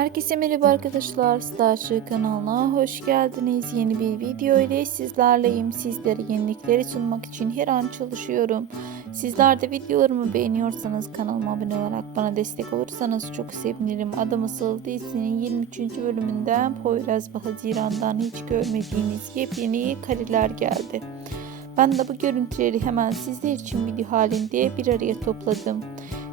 Herkese merhaba arkadaşlar. Starçı kanalına hoş geldiniz. Yeni bir video ile sizlerleyim. Sizlere yenilikleri sunmak için her an çalışıyorum. Sizler de videolarımı beğeniyorsanız kanalıma abone olarak bana destek olursanız çok sevinirim. Adım Asıl dizisinin 23. bölümünden Poyraz ve Haziran'dan hiç görmediğimiz yepyeni kareler geldi. Ben de bu görüntüleri hemen sizler için video halinde bir araya topladım.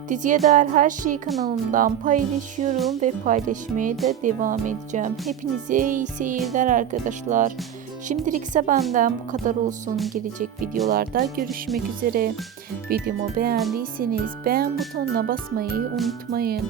Diziye dair her şeyi kanalımdan paylaşıyorum ve paylaşmaya da devam edeceğim. Hepinize iyi seyirler arkadaşlar. Şimdilik ise benden bu kadar olsun. Gelecek videolarda görüşmek üzere. Videomu beğendiyseniz beğen butonuna basmayı unutmayın.